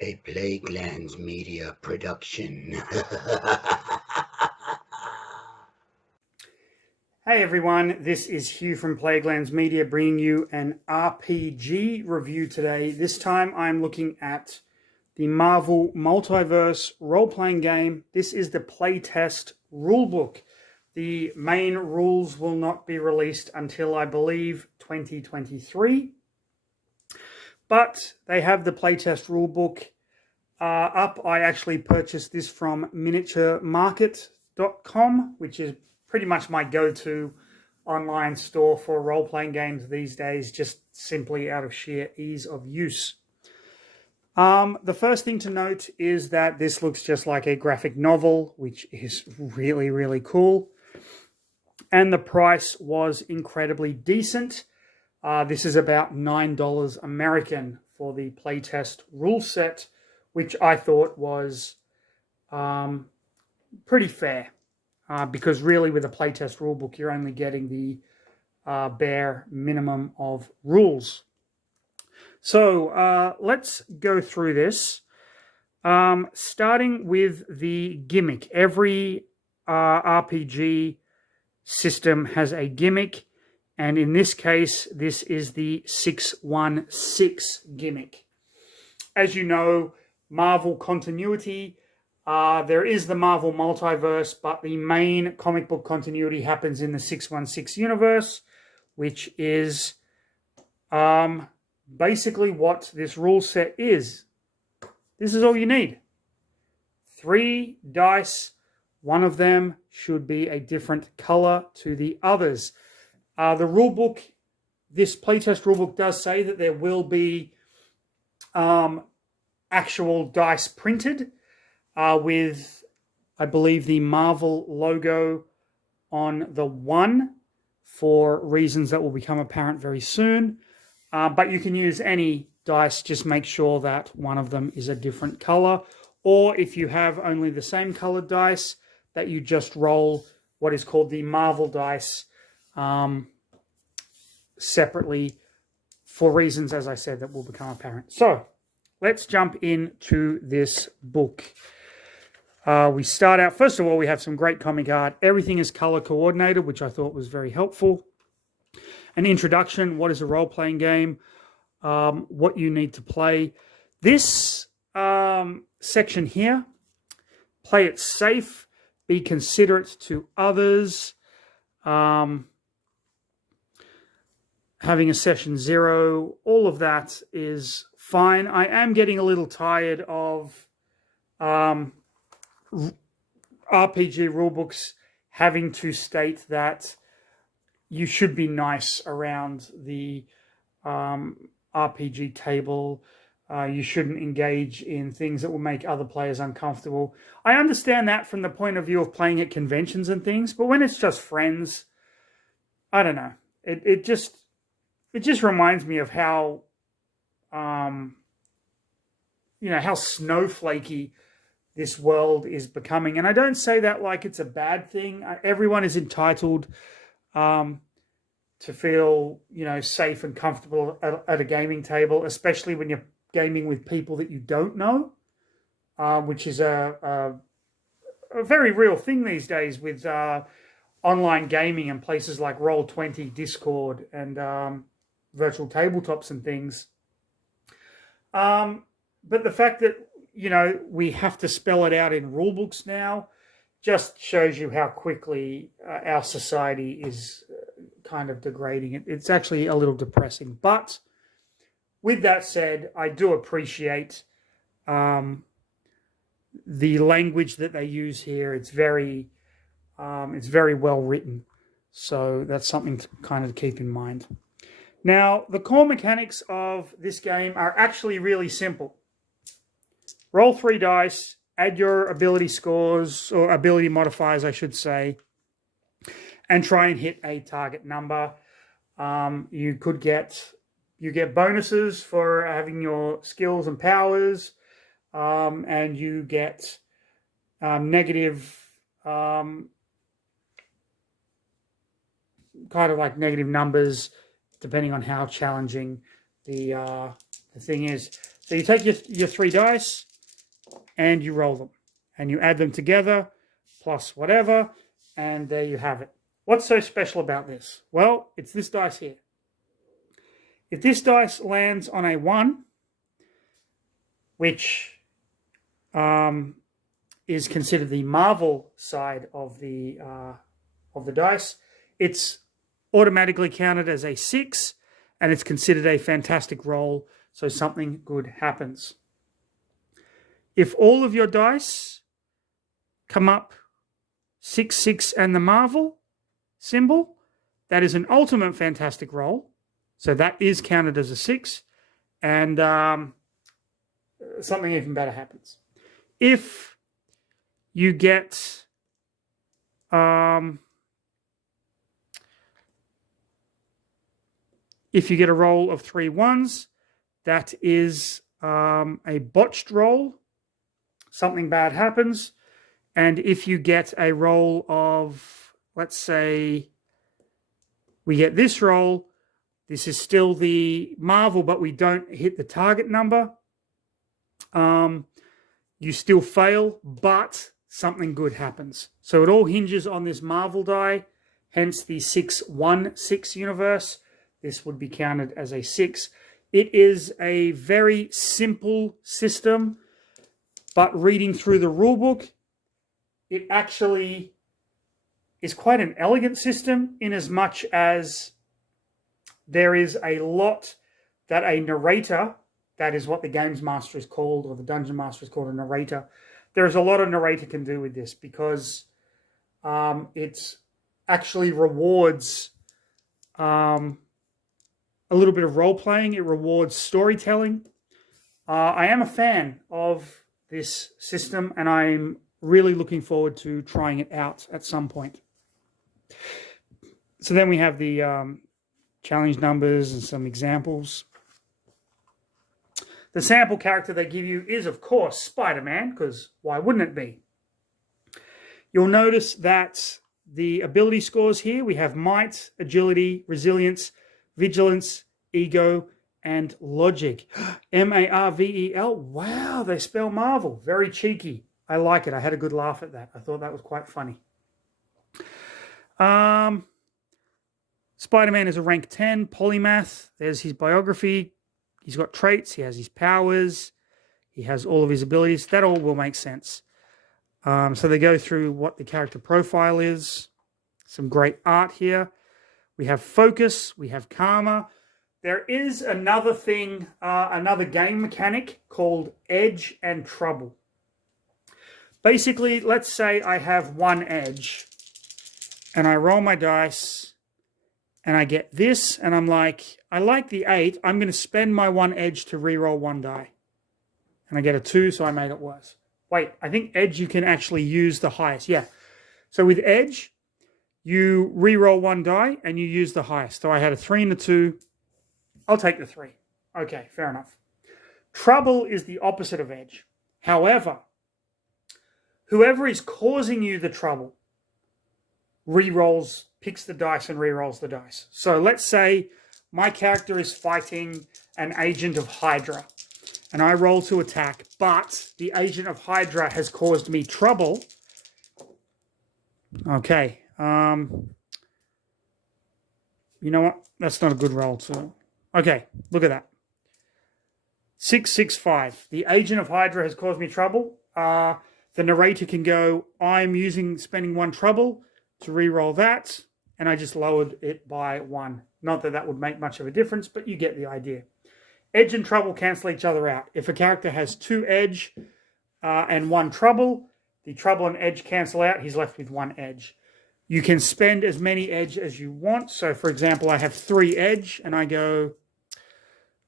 A Playtest media production. Hey everyone, this is Hugh from Playtest Media bringing you an RPG review today. This time I'm looking at the Marvel Multiverse role-playing game. This is the Playtest rulebook. The main rules will not be released until, I believe, 2023. But they have the Playtest rulebook up. I actually purchased this from miniaturemarket.com, which is pretty much my go-to online store for role-playing games these days, just simply out of sheer ease of use. The first thing to note is that this looks just like a graphic novel, which is really, really cool. And the price was incredibly decent. This is about $9 American for the playtest rule set, which I thought was pretty fair. Because really with a playtest rulebook, you're only getting the bare minimum of rules. So let's go through this. Starting with the gimmick. Every RPG system has a gimmick, and in this case, this is the 616 gimmick. As you know, Marvel continuity, there is the Marvel Multiverse, but the main comic book continuity happens in the 616 universe, which is basically what this rule set is. This is all you need. 3 dice. One of them should be a different color to the others. The rulebook, this playtest rulebook does say that there will be actual dice printed with, I believe, the Marvel logo on the one for reasons that will become apparent very soon. But you can use any dice, just make sure that one of them is a different color. Or if you have only the same colored dice, that you just roll what is called the Marvel dice separately for reasons, as I said, that will become apparent. So let's jump into this book. We start out, first of all, we have some great comic art. Everything is color coordinated, which I thought was very helpful. An introduction, what is a role-playing game, what you need to play. This section here, play it safe, be considerate to others, having a session 0, all of that is fine. I am getting a little tired of RPG rulebooks having to state that you should be nice around the RPG table. You shouldn't engage in things that will make other players uncomfortable. I understand that from the point of view of playing at conventions and things, but when it's just friends, I don't know. It just reminds me of how how snowflakey this world is becoming. And I don't say that like it's a bad thing. Everyone is entitled to feel, safe and comfortable at a gaming table, especially when you're gaming with people that you don't know, which is a very real thing these days with online gaming and places like Roll20, Discord, and virtual tabletops and things. But the fact that, we have to spell it out in rule books now just shows you how quickly our society is kind of degrading. It's actually a little depressing. But with that said, I do appreciate the language that they use here. It's very well written. So that's something to kind of keep in mind. Now, the core mechanics of this game are actually really simple. Roll 3 dice, add your ability scores, or ability modifiers, I should say, and try and hit a target number. You get bonuses for having your skills and powers, and you get negative, kind of like negative numbers, depending on how challenging the thing is. So you take your 3 dice and you roll them. And you add them together, plus whatever, and there you have it. What's so special about this? Well, it's this dice here. If this dice lands on a 1, which is considered the Marvel side of the dice, it's automatically counted as a 6, and it's considered a fantastic roll, so something good happens. If all of your dice come up 6, 6, and the Marvel symbol, that is an ultimate fantastic roll, so that is counted as a 6, and something even better happens. If you get a roll of 3 1s, that is a botched roll. Something bad happens. And if you get a roll of, let's say, we get this roll, this is still the Marvel, but we don't hit the target number. You still fail, but something good happens. So it all hinges on this Marvel die, hence the 6-1-6 universe. This would be counted as a 6. It is a very simple system, but reading through the rulebook, it actually is quite an elegant system in as much as there is a lot that a narrator, that is what the games master is called, or the dungeon master is called, a narrator. There's a lot a narrator can do with this because it actually rewards a little bit of role-playing. It rewards storytelling. I am a fan of this system, and I'm really looking forward to trying it out at some point. So then we have the challenge numbers and some examples. The sample character they give you is, of course, Spider-Man, because why wouldn't it be? You'll notice that the ability scores here, we have might, agility, resilience, vigilance, ego, and logic. Marvel. Wow, they spell Marvel. Very cheeky. I like it. I had a good laugh at that. I thought that was quite funny. Spider-Man is a rank 10 polymath. There's his biography. He's got traits. He has his powers. He has all of his abilities. That all will make sense. So they go through what the character profile is. Some great art here. We have focus. We have karma. There is another thing, another game mechanic called edge and trouble. Basically, let's say I have 1 edge and I roll my dice and I get this and I'm like, I like the 8. I'm going to spend my 1 edge to reroll 1 die. And I get a 2, so I made it worse. Wait, I think edge you can actually use the highest. Yeah. So with edge, you reroll 1 die and you use the highest. So I had a 3 and a 2. I'll take the 3. Okay, fair enough. Trouble is the opposite of edge. However, whoever is causing you the trouble rerolls, picks the dice and rerolls the dice. So let's say my character is fighting an agent of Hydra and I roll to attack, but the agent of Hydra has caused me trouble. Okay. You know what? That's not a good roll. So, okay, look at that. 6, 6, 5. The agent of Hydra has caused me trouble. The narrator can go, I'm spending 1 trouble to reroll that, and I just lowered it by 1. Not that that would make much of a difference, but you get the idea. Edge and trouble cancel each other out. If a character has 2 edge and 1 trouble, the trouble and edge cancel out. He's left with 1 edge. You can spend as many edge as you want. So, for example, I have 3 edge, and I go,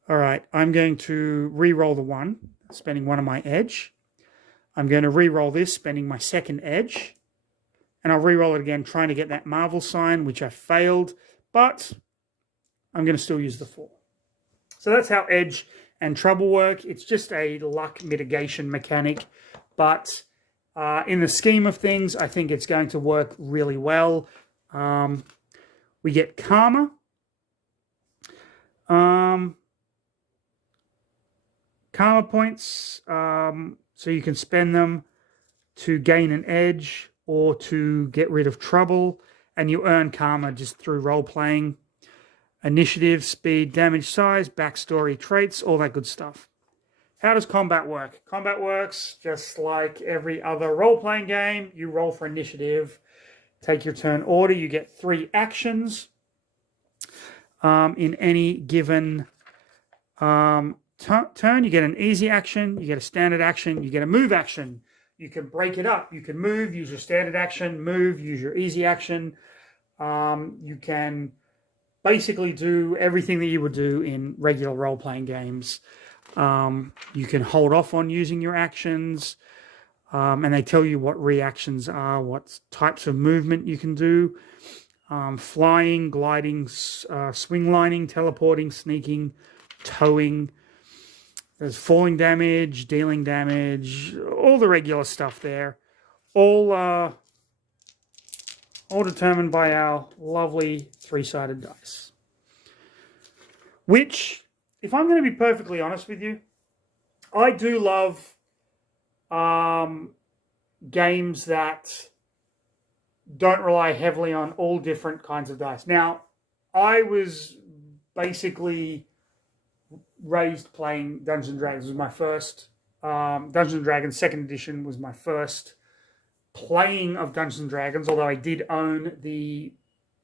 all right, I'm going to re-roll the 1, spending 1 of my edge. I'm going to re-roll this, spending my 2nd edge. And I'll re-roll it again, trying to get that Marvel sign, which I failed. But I'm going to still use the 4. So that's how edge and trouble work. It's just a luck mitigation mechanic. But in the scheme of things, I think it's going to work really well. We get karma. karma points, so you can spend them to gain an edge or to get rid of trouble, and you earn karma just through role-playing. Initiative, speed, damage, size, backstory, traits, all that good stuff. How does combat work? Combat works just like every other role-playing game. You roll for initiative, take your turn order. You get 3 actions in any given turn. You get an easy action, you get a standard action, you get a move action. You can break it up. You can move, use your standard action, move, use your easy action. You can basically do everything that you would do in regular role-playing games. You can hold off on using your actions, and they tell you what reactions are, what types of movement you can do. Flying, gliding, swing lining, teleporting, sneaking, towing. There's falling damage, dealing damage, all the regular stuff there. All determined by our lovely 3-sided dice. Which, if I'm going to be perfectly honest with you, I do love games that don't rely heavily on all different kinds of dice. Now, I was basically raised playing Dungeons & Dragons. It was my first. Dungeons & Dragons 2nd edition was my first playing of Dungeons & Dragons, although I did own the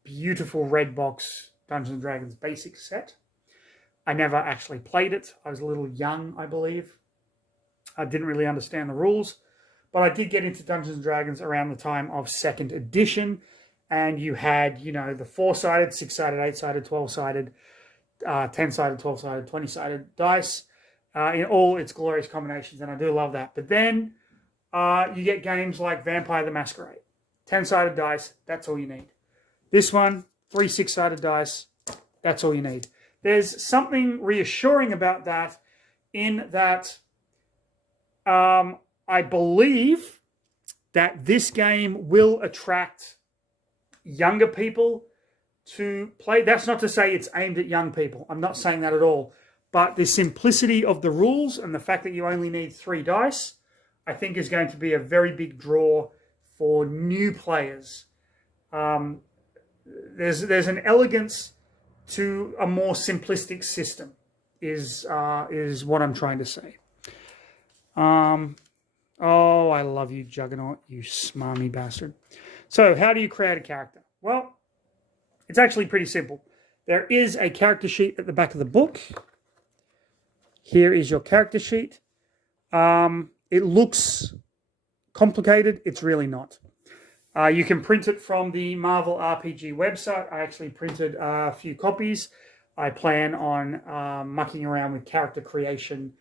beautiful red box Dungeons & Dragons basic set. I never actually played it. I was a little young, I believe. I didn't really understand the rules. But I did get into Dungeons & Dragons around the time of 2nd edition. And you had, the 4-sided, 6-sided, 8-sided, 12-sided, 10-sided, 12-sided, 20-sided dice in all its glorious combinations. And I do love that. But then you get games like Vampire the Masquerade. 10-sided dice, that's all you need. This one, 3 6-sided dice, that's all you need. There's something reassuring about that in that I believe that this game will attract younger people to play. That's not to say it's aimed at young people. I'm not saying that at all. But the simplicity of the rules and the fact that you only need 3 dice, I think is going to be a very big draw for new players. There's an elegance to a more simplistic system, is what I'm trying to say. Oh, I love you, Juggernaut, you smarmy bastard. So, how do you create a character? Well, it's actually pretty simple. There is a character sheet at the back of the book. Here is your character sheet. It looks complicated. It's really not. You can print it from the Marvel RPG website. I actually printed a few copies. I plan on mucking around with character creation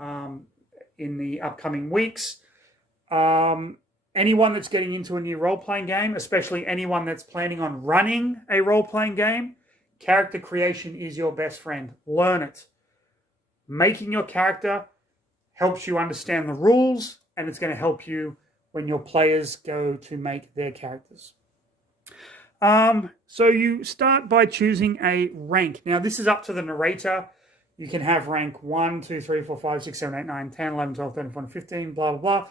in the upcoming weeks. Anyone that's getting into a new role-playing game, especially anyone that's planning on running a role-playing game, character creation is your best friend. Learn it. Making your character helps you understand the rules, and it's going to help you when your players go to make their characters. So you start by choosing a rank. Now, this is up to the narrator. You can have rank 1, 2, 3, 4, 5, 6, 7, 8, 9, 10, 11, 12, 13, 14, 15, blah, blah, blah.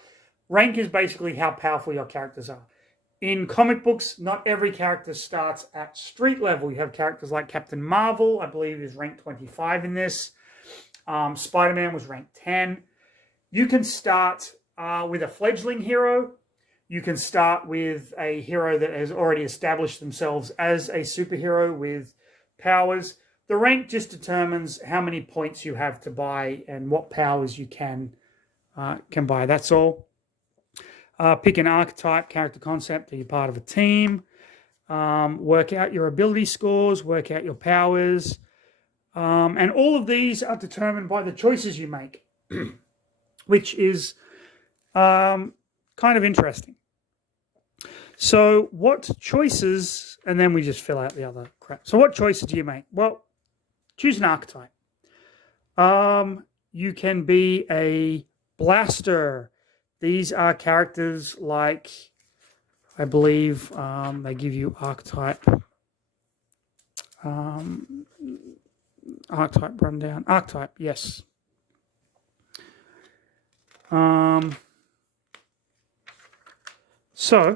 Rank is basically how powerful your characters are. In comic books, not every character starts at street level. You have characters like Captain Marvel, I believe is rank 25 in this. Spider-Man was rank 10. You can start with a fledgling hero. You can start with a hero that has already established themselves as a superhero with powers. The rank just determines how many points you have to buy and what powers you can buy. That's all. Pick an archetype, character concept. Are you part of a team? Work out your ability scores. Work out your powers. And all of these are determined by the choices you make, which is kind of interesting. So what choices, and then we just fill out the other crap. So what choices do you make? Well, choose an archetype. You can be a blaster. These are characters like, I believe they give you archetype. Archetype rundown. Archetype, yes. So,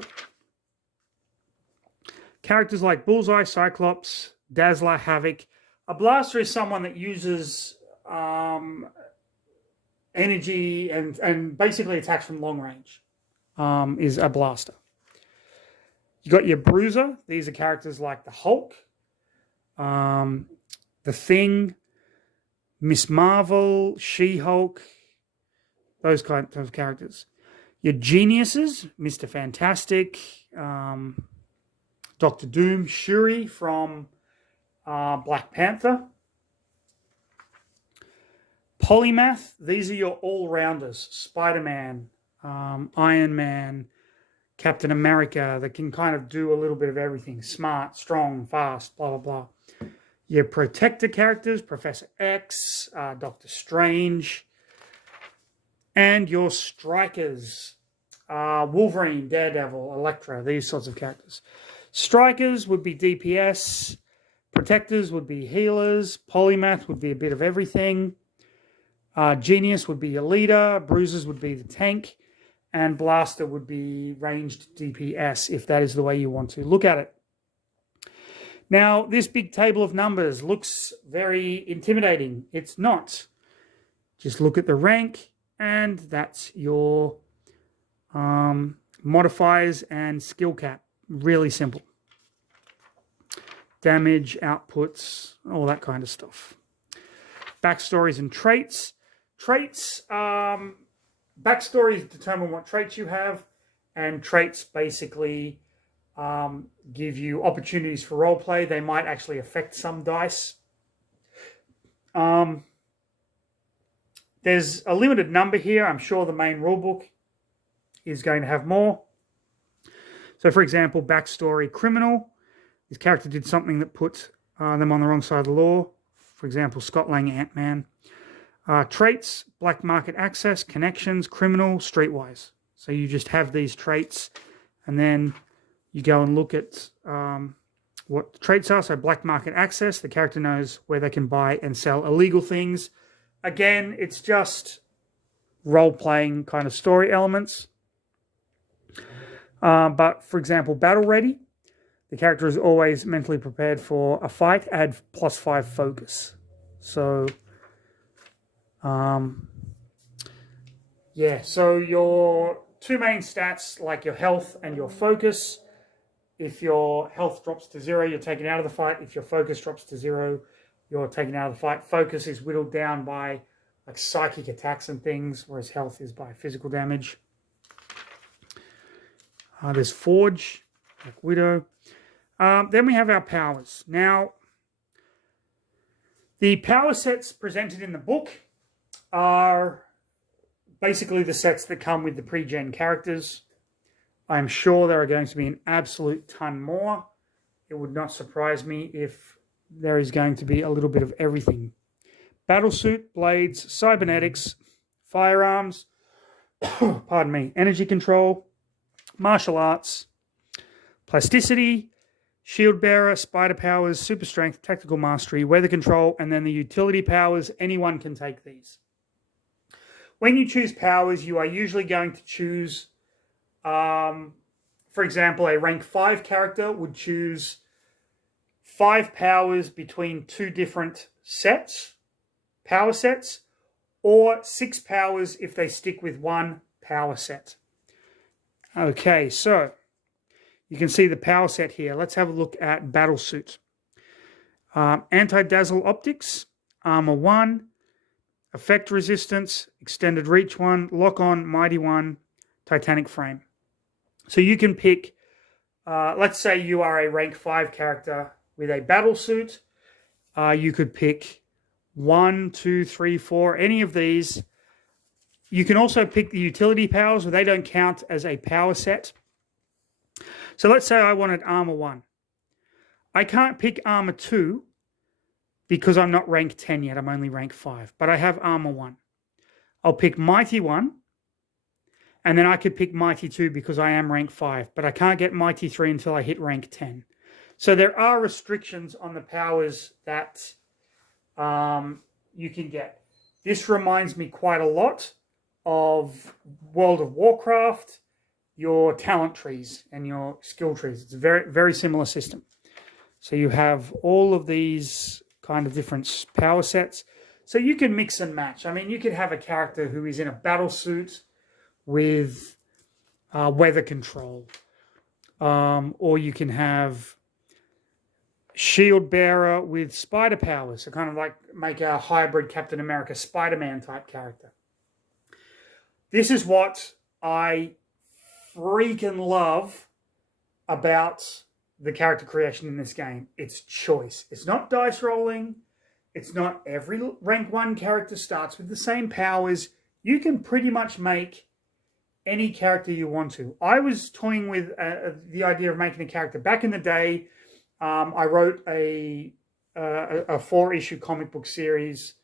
characters like Bullseye, Cyclops, Dazzler, Havoc. A blaster is someone that uses energy and basically attacks from long range, is a blaster. You got your Bruiser. These are characters like the Hulk, the Thing, Miss Marvel, She-Hulk, those kinds of characters. Your Geniuses, Mr. Fantastic, Doctor Doom, Shuri from Black Panther. Polymath, these are your all-rounders. Spider-Man, Iron Man, Captain America, that can kind of do a little bit of everything. Smart, strong, fast, blah, blah, blah. Your Protector characters, Professor X, Doctor Strange. And your Strikers, Wolverine, Daredevil, Elektra, these sorts of characters. Strikers would be DPS. Protectors would be healers. Polymath would be a bit of everything. Genius would be your leader. Bruisers would be the tank. And Blaster would be ranged DPS, if that is the way you want to look at it. Now, this big table of numbers looks very intimidating. It's not. Just look at the rank, and that's your modifiers and skill cap. Really simple. Damage, outputs, all that kind of stuff. Backstories and traits. Traits, backstories determine what traits you have, and traits basically give you opportunities for roleplay. They might actually affect some dice. There's a limited number here. I'm sure the main rulebook is going to have more. So, for example, backstory criminal. This character did something that put them on the wrong side of the law. For example, Scott Lang, Ant-Man. Traits, black market access, connections, criminal, streetwise. So you just have these traits, and then you go and look at what the traits are. So black market access, the character knows where they can buy and sell illegal things. Again, it's just role-playing kind of story elements. But, for example, battle ready, the character is always mentally prepared for a fight, add +5 focus. So, so your two main stats, like your health and your focus. If your health drops to 0, you're taken out of the fight. If your focus drops to 0, you're taken out of the fight. Focus is whittled down by like psychic attacks and things, whereas health is by physical damage. There's Forge, like Widow. Then we have our powers. Now, the power sets presented in the book are basically the sets that come with the pre-gen characters. I'm sure there are going to be an absolute ton more. It would not surprise me if there is going to be a little bit of everything. Battlesuit, blades, cybernetics, firearms, pardon me, energy control, martial arts, plasticity, shield bearer, spider powers, super strength, tactical mastery, weather control, and then the utility powers. Anyone can take these. When you choose powers, you are usually going to choose, for example, a rank 5 character would choose 5 powers between 2 different power sets, or 6 powers if they stick with 1 power set. Okay, so you can see the power set here. Let's have a look at Battlesuit. Anti-dazzle optics, armor 1, effect resistance, extended reach 1, lock-on, mighty 1, titanic frame. So you can pick, let's say you are a rank 5 character with a Battlesuit. You could pick 1, 2, 3, 4, any of these. You can also pick the utility powers, but they don't count as a power set. So let's say I wanted armor 1. I can't pick armor 2 because I'm not rank 10 yet. I'm only rank 5, but I have armor 1. I'll pick mighty 1, and then I could pick mighty 2 because I am rank 5, but I can't get mighty 3 until I hit rank 10. So there are restrictions on the powers that you can get. This reminds me quite a lot of World of Warcraft, your talent trees and your skill trees. It's a very, very similar system. So you have all of these kind of different power sets. So you can mix and match. I mean, you could have a character who is in a battle suit with weather control. Or you can have shield bearer with spider powers. So kind of like make a hybrid Captain America Spider-Man type character. This is what I freaking love about the character creation in this game. It's choice. It's not dice rolling. It's not every rank 1 character starts with the same powers. You can pretty much make any character you want to. I was toying with the idea of making a character. Back in the day, I wrote a 4-issue comic book series,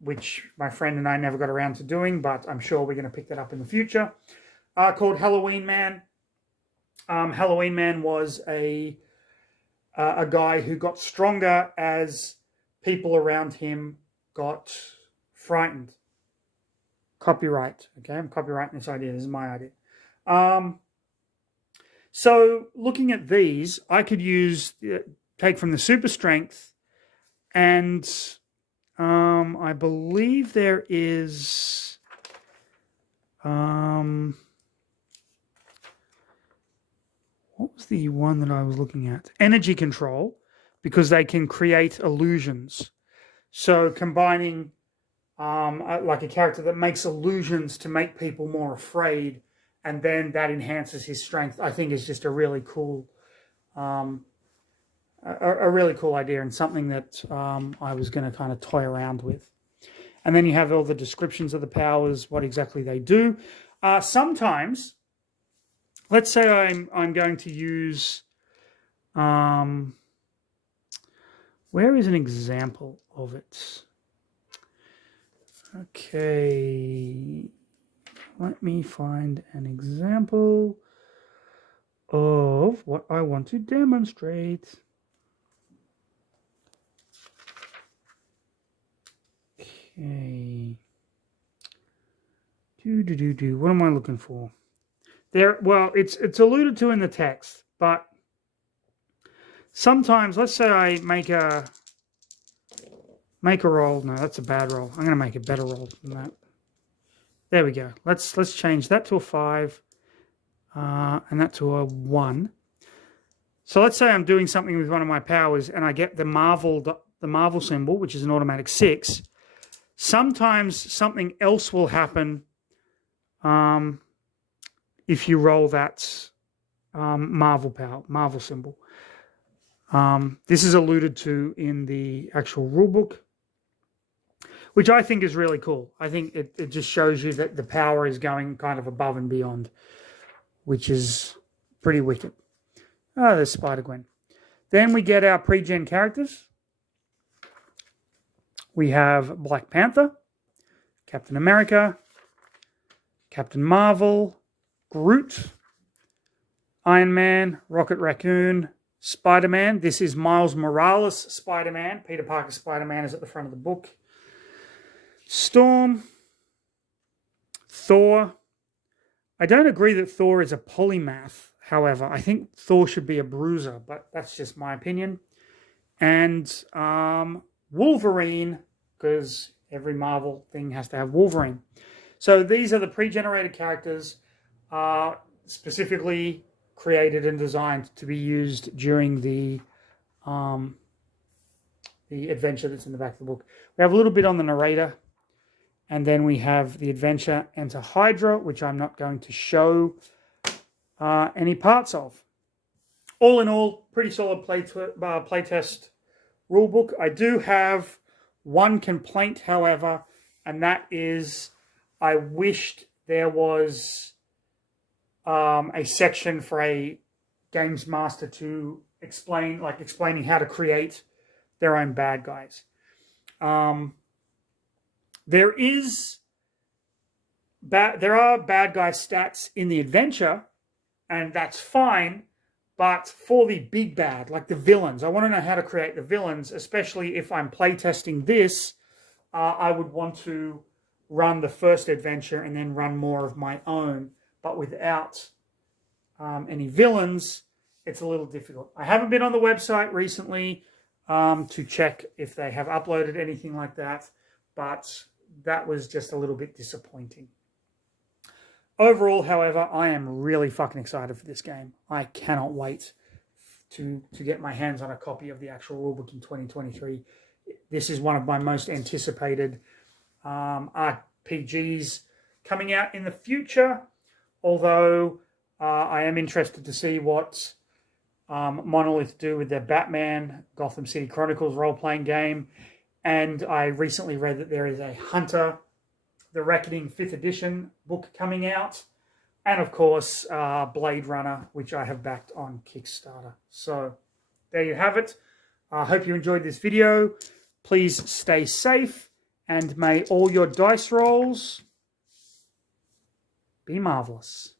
which my friend and I never got around to doing, but I'm sure we're going to pick that up in the future, called Halloween Man. Halloween Man was a guy who got stronger as people around him got frightened. Copyright. Okay, I'm copyrighting this idea. This is my idea. So looking at these, I could take from the super strength, and I believe there is what was the one that I was looking at? Energy control, because they can create illusions. So combining like a character that makes illusions to make people more afraid, and then that enhances his strength, I think is just a really cool, a really cool idea, and something that I was going to kind of toy around with. And then you have all the descriptions of the powers, what exactly they do. Sometimes, let's say I'm going to use, where is an example of it? Okay, let me find an example of what I want to demonstrate. Okay. What am I looking for? There. Well, it's alluded to in the text, but sometimes, let's say I make a roll. No, that's a bad roll. I'm going to make a better roll than that. There we go. Let's change that to a 5, and that to a 1. So let's say I'm doing something with one of my powers, and I get the Marvel symbol, which is an automatic 6. Sometimes something else will happen if you roll that Marvel symbol. This is alluded to in the actual rulebook, which I think is really cool. I think it just shows you that the power is going kind of above and beyond, which is pretty wicked. Oh, there's Spider-Gwen. Then we get our pre-gen characters. We have Black Panther, Captain America, Captain Marvel, Groot, Iron Man, Rocket Raccoon, Spider-Man. This is Miles Morales Spider-Man. Peter Parker Spider-Man is at the front of the book. Storm, Thor. I don't agree that Thor is a polymath, however. I think Thor should be a bruiser, but that's just my opinion. And Wolverine, because every Marvel thing has to have Wolverine. So these are the pre-generated characters, specifically created and designed to be used during the adventure that's in the back of the book. We have a little bit on the narrator, and then we have the adventure Enter Hydra, which I'm not going to show any parts of. All in all, pretty solid playtest rulebook. I do have one complaint, however, and that is I wished there was a section for a games master to explaining how to create their own bad guys. There are bad guy stats in the adventure, and that's fine. But for the big bad, like the villains, I want to know how to create the villains, especially if I'm playtesting this. I would want to run the first adventure and then run more of my own, but without any villains, it's a little difficult. I haven't been on the website recently to check if they have uploaded anything like that, but that was just a little bit disappointing. Overall, however, I am really fucking excited for this game. I cannot wait to get my hands on a copy of the actual rulebook in 2023. This is one of my most anticipated RPGs coming out in the future, although I am interested to see what Monolith do with their Batman Gotham City Chronicles role-playing game. And I recently read that there is a Hunter the Reckoning 5th edition book coming out. And of course, Blade Runner, which I have backed on Kickstarter. So there you have it. I hope you enjoyed this video. Please stay safe, and may all your dice rolls be marvelous.